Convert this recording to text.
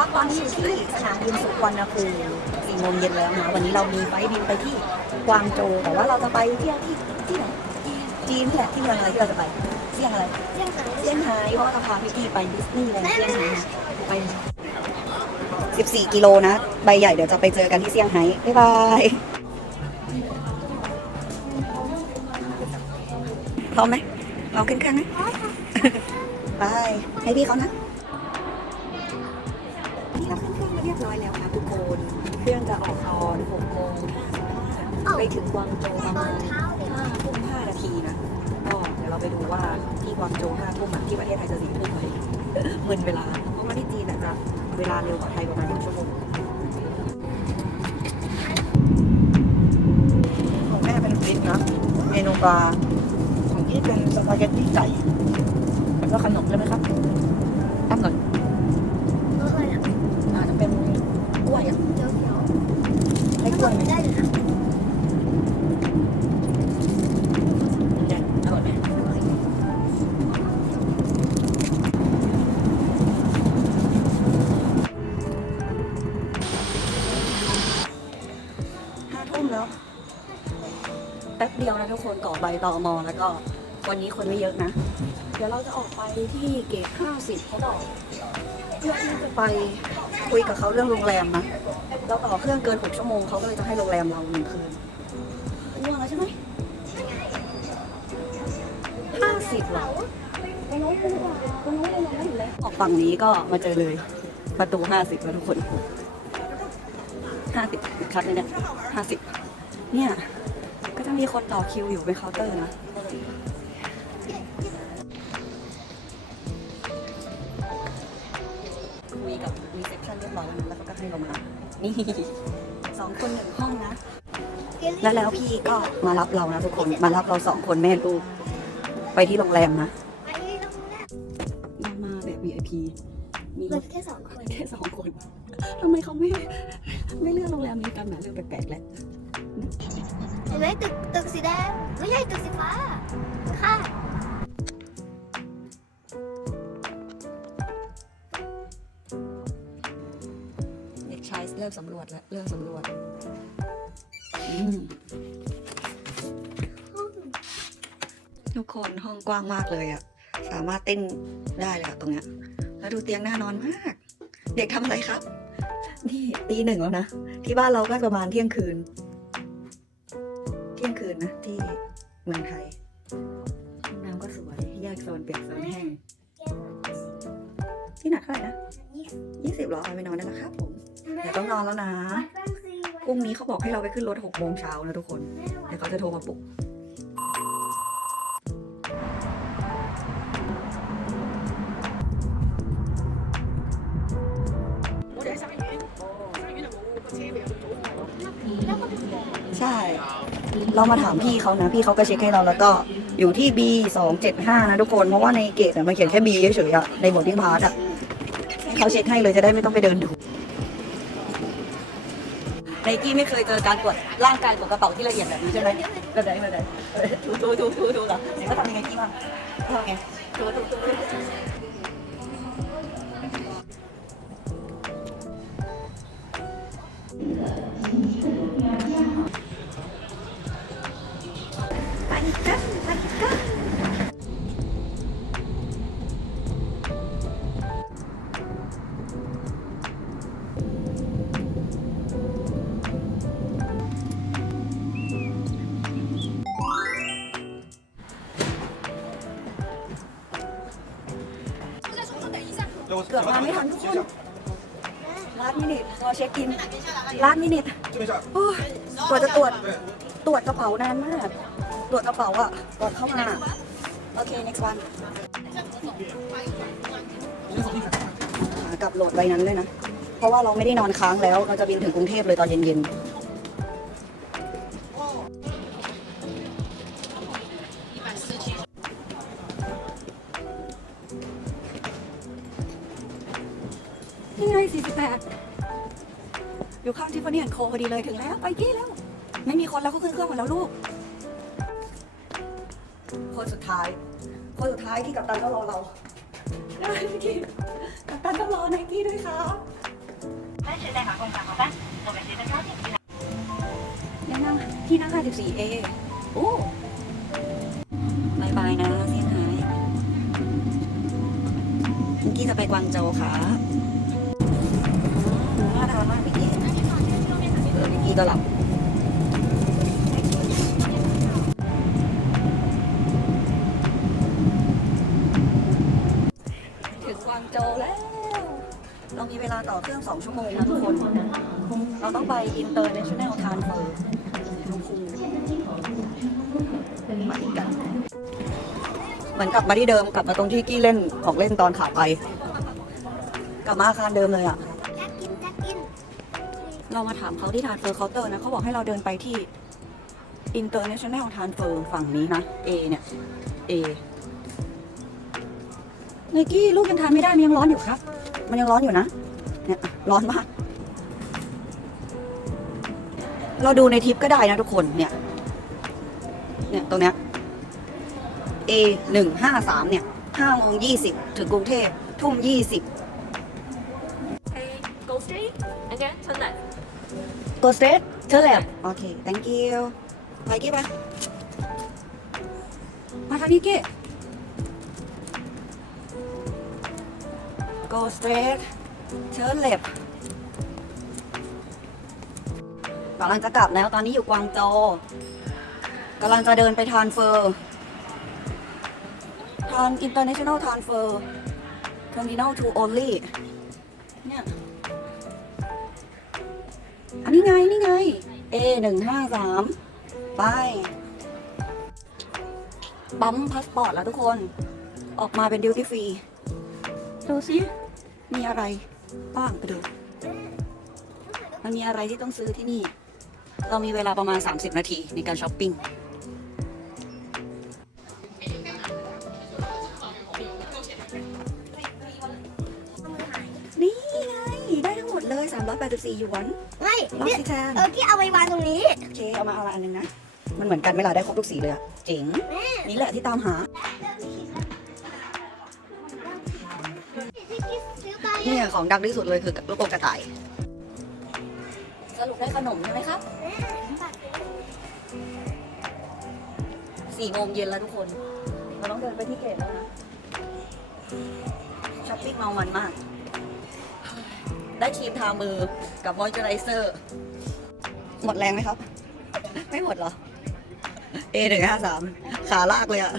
ครับตอนนี้อยู่ที่สนามบินสุวรรณภูมิสี่โมงเย็นแล้วนะวันนี้เรามีไฟล์บินไปที่กวางโจวแต่ว่าเราจะไปเที่ยวที่ที่ไหนจีนแหละที่เมืองอะไรที่เราจะไปเซี่ยงอะไรเรื่องของเซี่ยงไฮ้เพราะว่าเราพาพี่กี้ไปดิสนีย์แลนด์เซี่ยงไฮ้ไป 14 กิโลนะ ใบใหญ่เดี๋ยวจะไปเจอกันที่เซี่ยงไฮ้บ๊ายบายพร้อมไหมเราขึ้นเครื่องนะไปให้พี่เขานะ ร้อยแล้วครับทุกคน เครื่องจะออกตอน6โมง55ไปถึงกวางโจวประมาณห้าทุ่มห้านาทีนะก็เดี๋ยวเราไปดูว่าที่กวางโจวห้าทุ่มอะที่ประเทศไทยจะสีทุ่มไหมมึนเวลา เพราะว่าที่จีนอะจะเวลาเร็วกว่าไทยประมาณหนึ่งชั่วโมงของแม่เป็นฟิตนะเมนูปลาของพี่เป็นสปาเกตตี้ไก่แล้วขนมใช่ไหมครับตั้งก่อน เดียวนะทุกคนก่อใบตอมอแล้วก็วันนี้คนไม่เยอะนะ เดี๋ยวเราจะออกไปที่เกต50เขาบอกเพื่อที่จะไปคุยกับเขาเรื่องโรงแรมนะเราต่อเครื่องเกิน6ชั่วโมงเขาก็เลยจะให้โรงแรมเราหนึ่งคืนง่วงแล้วใช่ไหม50เหรอไปโน้นไปโน้นไปโน้นไปโน้นไม่ถึงแล้วออกฝั่งนี้ก็มาเจอเลยประตู50แล้วทุกคน50ชัดเลยเนี่ย50เนี่ย ก็จะมีคนต่อคิวอยู่เป็นเคาน์เตอร์นะ คุยกับรีเซพชันเรียบร้อยแล้วนะแล้วเขาก็ให้เรามานี่สองคนหนึ่งห้องนะ แล้วแล้วพี่ก็มารับเรานะทุกคนมารับเราสองคนแม่ลูกไปที่โรงแรมนะอันนี้ต้องแรกเรามาแบบ VIP มีเปิดแค่สองคนแค่สองคนทำไมเขาไม่ไม่เลือกโรงแรมนี้กันนะเรื่องแปลกๆแหละ เห็นไหมตึกตึกสีแดงไม่ใช่ตึกสีฟ้า ค่ะ เด็กชายเริ่มสำรวจแล้วเริ่มสำรวจอืมทุกคนห้องกว้างมากเลยอะสามารถเต้นได้เลยอะตรงเนี้ยแล้วดูเตียงน่านอนมาก เด็กทำอะไรครับ นี่ตีหนึ่งแล้วนะ ที่บ้านเราก็ประมาณเที่ยงคืนเที่ยงคื นนะที่เมืองไทยห้องน้ำก็สวยแยกโซนเปียกโซนแห้ง ที่หนักเท่าไหร่นะยี่สิบหรอเอาไปนอนได้แล้วครับผมเดี๋ยวต้องนอนแล้วนะพรุ่งนี้เขาบอกให้เราไปขึ้นรถหกโมงเช้านะทุกคน เดี๋ยวเขาจะโทรมาปลุก เรามาถามพี่เขานะ พี่เขาก็เช็คให้เราแล้วก็อยู่ที่ B สองเจ็ดห้านะทุกคน เพราะว่าในเกตมันเขียนแค่ B เฉยๆอะในบทที่พาร์ทอะเขาเช็คให้เลยจะได้ไม่ต้องไปเดินดูไนกี้ไม่เคยเจอการตรวจร่างกายตรวจกระเป๋าที่ละเอียดแบบนี้ใช่ไหมแบบไหนแบบไหนดูดูดูดูดูเหรอไหนเขาทำยังไงกี้บ้างเขาทำไงดูดูดู เกือบมาไม่ทันทุกคนลาดมินิทรอเช็คอินลาดมินิทกว่าจะตรวจตรวจกระเป๋านานมาก ตรวจกระเป๋าอะก่อนเข้ามา โอเค next one กลับโหลดใบนั้นด้วยนะ เพราะว่าเราไม่ได้นอนค้างแล้ว เราจะบินถึงกรุงเทพเลยตอนเย็นๆ่ไง 48 อยู่ข้างที่ฟอนเนียนโคพอดีเลยถึงแล้ว ไปกี้แล้ว ไม่มีคนแล้วเขาขึ้นเครื่องหมดแล้วลูก คนสุดท้าย คนสุดท้ายที่กัปตันก็รอเราได้พี่กัปตันก็รอไนกี้ด้วยครับแนะนงที่นั่ง 54A โอ้บายบายนะเซี่ยงไฮ้เยกี้จะไปกวางโจวค่ะ มื่อกี้ก็หลับ ถึงกวางโจวแล้ว เรามีเวลาต่อเครื่อง 2 ชั่วโมงนะทุกคน เราต้องไป International Transfer ลูคูมาอีกกันเหมือนกลับมาที่เดิมกลับมาตรงที่กี้เล่นของเล่นตอนขาไป กลับมาอาคารเดิมเลยอะ เรามาถามเขาที่ Transfer Counter นะเขาบอกให้เราเดินไปที่ International Transfer ฝั่งนี้นะ A เนี่ย A ไนกี้ลูกยังทานไม่ได้มันยังร้อนอยู่ครับ มันยังร้อนอยู่นะ เนี่ยร้อนมาก เราดูในทิปก็ได้นะทุกคนเนี่ย เนี่ยตรงเนี้ย A หนึ่งห้าสามเนี่ยห้าโมงยี่สิบถึงกรุงเทพทุ่มยี่สิบ straight and then turn left. Go straight to left โอเค thank you ไปกี้ไปมาทางนี้กี้ Go straight turn left กำลังจะกลับแล้วตอนนี้อยู่กวางโจวกำลังจะเดินไปทานเฟอร์ทาน international transfer terminal to only เนี่ย อันนี้ไงนี่ไง A หนึ่งห้าสามไปปั๊มพาสปอร์ตแล้วทุกคน ออกมาเป็นดิวตี้ฟรี ดูสิ มีอะไรบ้างไปดู มันมีอะไรที่ต้องซื้อที่นี่ เรามีเวลาประมาณ 30 นาทีในการช้อปปิ้ง 384หยวนไม่รับเนี่ยสิแทนเออที่เอาไว้วางตรงนี้ โอเคเอามาเอาละอันหนึงนะ มันเหมือนกันเวลาได้ครบทุกสีเลยอะเจ๋ง แม่นี่แหละที่ตามหา ที่ที่ซื้อไปเนี่ยของดังที่สุดเลยคือลูกโป่งกระต่าย สรุปได้ขนมใช่ไหมครับแม่ปัดสี่โมงเย็นแล้วทุกคน เราต้องเดินไปที่เกตแล้วนะช้อปปิ้งเมามันมาก ได้ครีมทามือกับมอยเจอไรเซอร์ หมดแรงไหมครับ ไม่หมดเหรอ A หนึ่งห้าสามขาลากเลยอะ